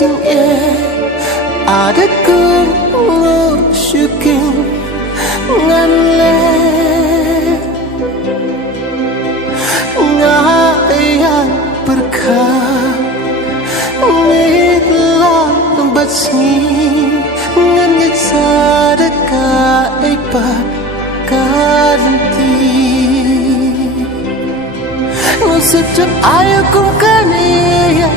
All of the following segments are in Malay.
jing e ada ku syuking ngan le ngaya berkah mitlah batsni ngan yat sadaka ipat kanti no sejak ayo kum kane ya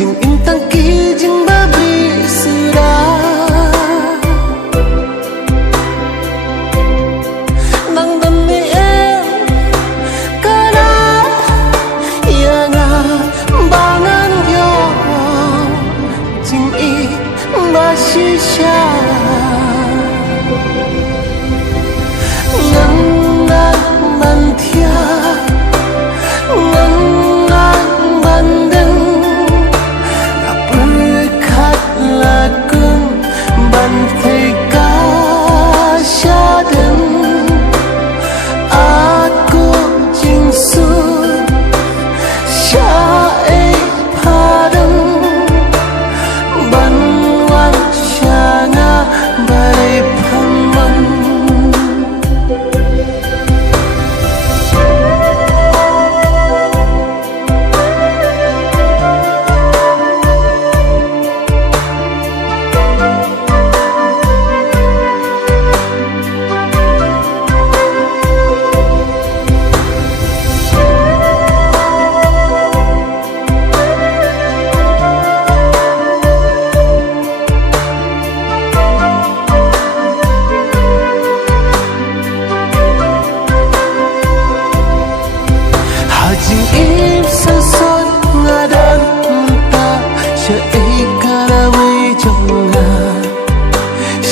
jing intang ki jing babi sira nang demi em kana yang bangan yo jing i basisha nang nang mantia nang nang bandeng lakum bantai kasyadan aku jingsu syai padang banwan syana barai paman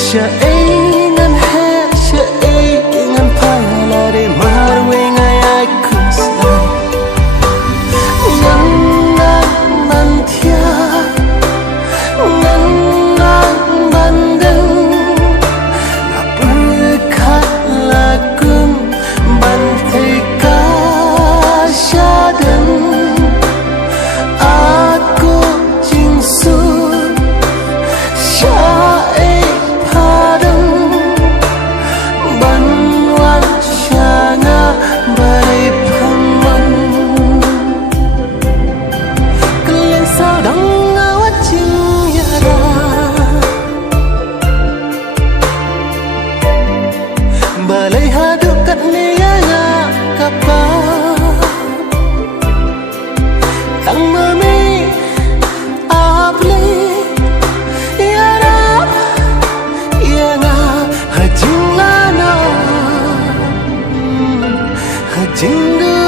Syainan he syainan palare marwe ngaya kusna nang nang mantia nang nang bandeng berkat lakum bantai kasyadan aku jingsu syai balai hadap kat niaya kapa tang mami aple ya rap ya na hajing lana hajing